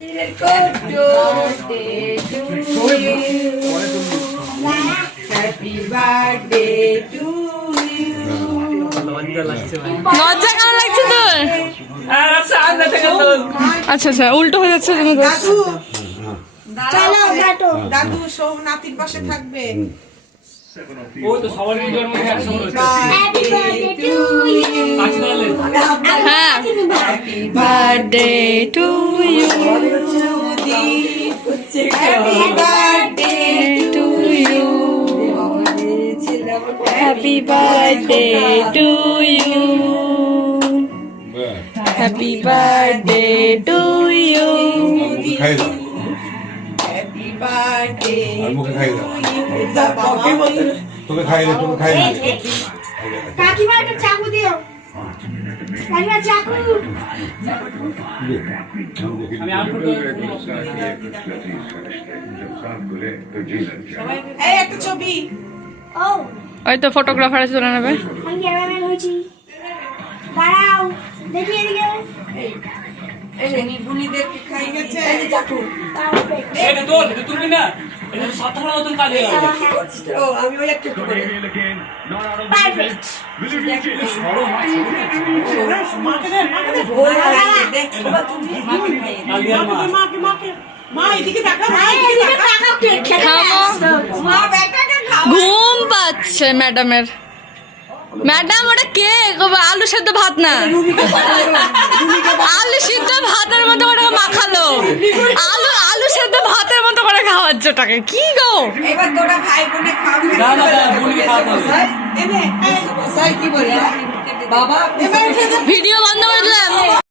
Happy birthday to you. Happy birthday to you. লজ্জা কেমন লাগছে তোর? আচ্ছা আচ্ছা উল্টো হয়ে যাচ্ছে তুমি। দাদু দাদু সৌ নাতির পাশে থাকবে। ও তো সবার জন্মদিন একসঙ্গে হচ্ছে। হ্যাঁ happy birthday to you, happy birthday to you, happy birthday to you, happy birthday to you. খাই দাও হ্যাপি বার্থডে আর মুখে খাই দাও বাবা তোকে খাই দে তোকে খাই দে কাকিমা একটা চাকু দিও। কাকিমা চাকু। আমি আউটপুট এই একটা ছবি। ও ওই তো ফটোগ্রাফার আছে তুলে নেবে। আমি ক্যামেরাম্যান হয়েছি। দাঁড়াও দেখি এদিকে। এই বুনিদের খাই গেছে চাকু। এটা তোর তুলবি না, এটা সাতটা মতন কাজ হয়ে গেল। ও আমি ওই একটু করে পারফেক্ট। আলিয়ার মা মা এদিকে তাকা মা এদিকে তাকাও কেক খেতে। থামো, মা বেটাকে খাও। ঘুম পাচ্ছে ম্যাডামের। ম্যাডাম ওটা কেক, আলু সেদ্ধ ভাত না, আলু সিদ্ধ ভাতের মতো করে মাখালো। আলু সেদ্ধ ভাতের মতো করে খাওয়াচ্ছে ওটাকে, কি গো? এবার তোরা ভাই বোনে খাবি না না না বুড়ি খাওয়া হবে। এনে কি বলে বাবা এবার ভিডিও বন্ধ করে দিলাম।